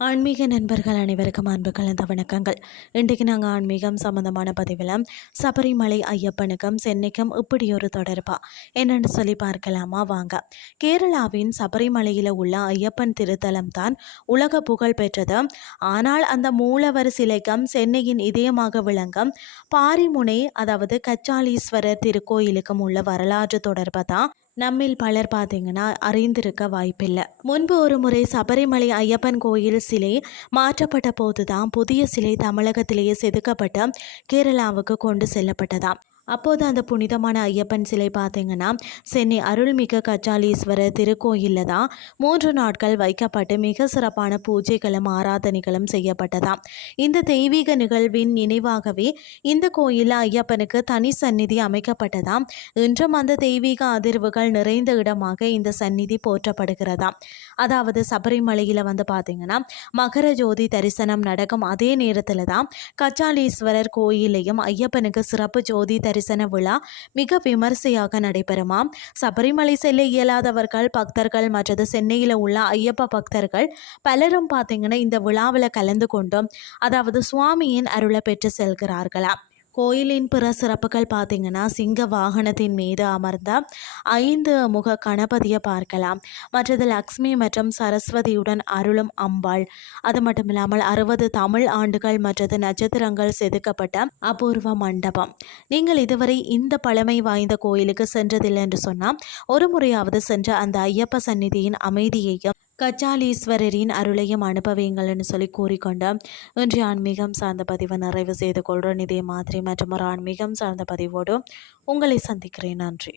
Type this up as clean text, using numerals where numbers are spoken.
ஆன்மீக நண்பர்கள் அனைவருக்கும் அன்பு கலந்த வணக்கங்கள். இன்றைக்கு நாங்கள் ஆன்மீகம் சம்பந்தமான பதிவில் சபரிமலை ஐயப்பனுக்கும் சென்னைக்கும் இப்படி ஒரு தொடர்பா என்னன்னு சொல்லி பார்க்கலாமா வாங்க. கேரளாவின் சபரிமலையில் உள்ள ஐயப்பன் திருத்தலம் தான் உலக புகழ் பெற்றது. ஆனால் அந்த மூலவர் சிலைக்கும் சென்னையின் இதயமாக விளங்கும் பாரிமுனை அதாவது கச்சாலீஸ்வரர் திருக்கோயிலுக்கும் உள்ள வரலாற்று தொடர்பை தான் நம்மில் பலர் பார்த்தீங்கன்னா அறிந்திருக்க வாய்ப்பில்லை. முன்பு ஒரு முறை சபரிமலை ஐயப்பன் கோயில் சிலை மாற்றப்பட்ட போதுதான் புதிய சிலை தமிழகத்திலேயே செதுக்கப்பட்டு கேரளாவுக்கு கொண்டு செல்லப்பட்டதாம். அப்போது அந்த புனிதமான ஐயப்பன் சிலை பார்த்தீங்கன்னா சென்னை அருள்மிகு கச்சாலீஸ்வரர் திருக்கோயிலில் தான் 3 நாட்கள் வைக்கப்பட்டு மிக சிறப்பான பூஜைகளும் ஆராதனைகளும் செய்யப்பட்டதாம். இந்த தெய்வீக நிகழ்வின் நினைவாகவே இந்த கோயிலில் ஐயப்பனுக்கு தனி சந்நிதி அமைக்கப்பட்டதாம். இன்றும் அந்த தெய்வீக அதிர்வுகள் நிறைந்த இடமாக இந்த சந்நிதி போற்றப்படுகிறதாம். அதாவது சபரிமலையில் பார்த்தீங்கன்னா மகர ஜோதி தரிசனம் நடக்கும் அதே நேரத்தில் தான் கச்சாலீஸ்வரர் கோயிலையும் ஐயப்பனுக்கு சிறப்பு ஜோதி தரிசன விழா மிக விமர்சையாக நடைபெறுமாம். சபரிமலை செல்ல இயலாதவர்கள் பக்தர்கள் மற்றது சென்னையில் உள்ள ஐயப்ப பக்தர்கள் பலரும் பார்த்தீங்கன்னா இந்த விழாவில் கலந்து கொண்டும் அதாவது சுவாமியின் அருளை பெற்று செல்கிறார்களாம். கோயிலின் பிற சிறப்புகள் பார்த்தீங்கன்னா சிங்க வாகனத்தின் மீது அமர்ந்த 5 முக கணபதியை பார்க்கலாம். மற்றது லக்ஷ்மி மற்றும் சரஸ்வதியுடன் அருளும் அம்பாள். அது மட்டும் இல்லாமல் 60 தமிழ் ஆண்டுகள் மற்றது நட்சத்திரங்கள் செதுக்கப்பட்ட அபூர்வ மண்டபம். நீங்கள் இதுவரை இந்த பழமை வாய்ந்த கோயிலுக்கு சென்றதில்லை என்று சொன்னால் ஒரு முறையாவது சென்ற அந்த ஐயப்ப சந்நிதியின் அமைதியையும் கச்சாலீஸ்வரரின் அருளையும் அனுபவியுங்கள்னு சொல்லி கூறிக்கொண்டு இன்றைய ஆன்மீகம் சார்ந்த பதிவை நிறைவு செய்து கொள்கிறோம். இதே மாதிரி மற்றும் ஒரு ஆன்மீகம் சார்ந்த பதிவோடு உங்களை சந்திக்கிறேன். நன்றி.